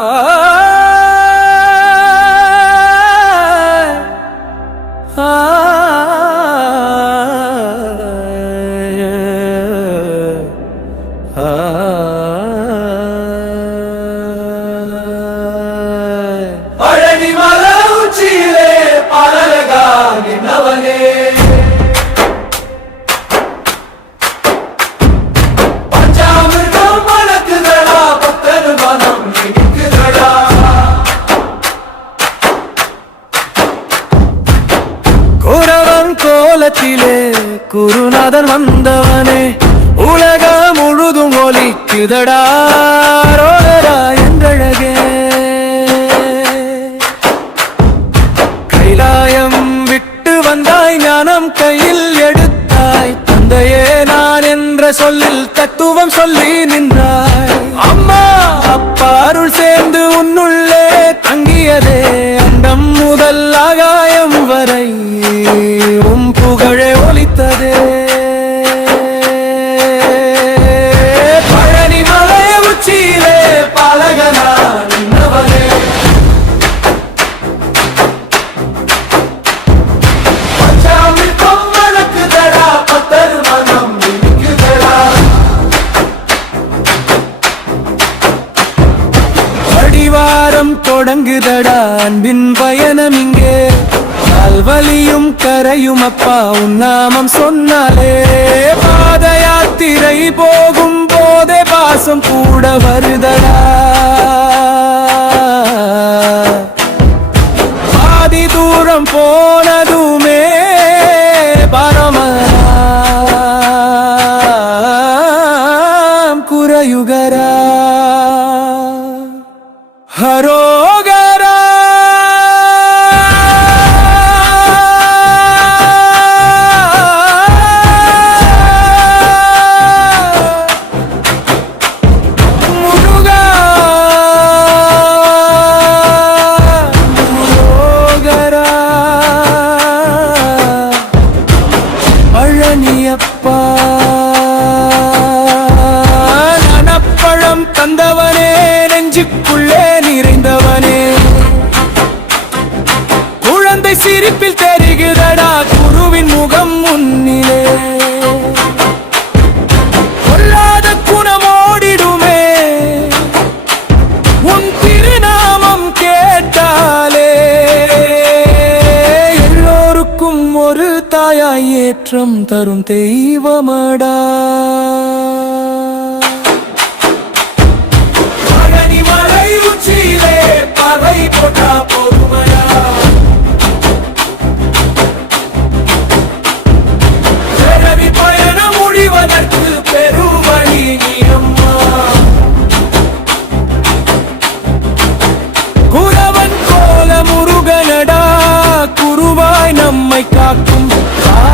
Ah. Kuravan கோலத்திலே குருநாதன் வந்தவனே உலகம் முழுதும் ஒலிக்குதடாரோடரா என்றழகே. கைலாயம் விட்டு வந்தாய் ஞானம் கையில் எடுத்தாய் தந்தையே நான் என்ற சொல்லில் தத்துவம் சொல்லி நின்றாய். அம்மா அப்பா அருள் சேர்ந்து உன்னுள்ளே தங்கியதே அண்டம் முதல் தொடங்குதடா அன்பின் பயணம் இங்கே. கால்வலியும் கரையும் அப்பா உன் நாமம் சொன்னாலே. பாத யாத்திரை போகும் போதே பாசம் கூட வருதடா. பாதி தூரம் போனதுமே பரம. குறையுகரா. ஹரோ குழந்தை சிரிப்பில் தெரிகிறடா குருவின் முகம் முன்னிலே. கொல்லாத குணமோடிடுமே. உன் திருநாமம் கேட்டாலே. எல்லோருக்கும் ஒரு தாயாய் ஏற்றம் தரும் தெய்வமடா.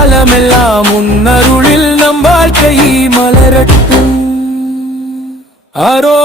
காலமெல்லாம் உன்னருளில் நம் வாழ்க்கை மலரட்டும் அரோகரா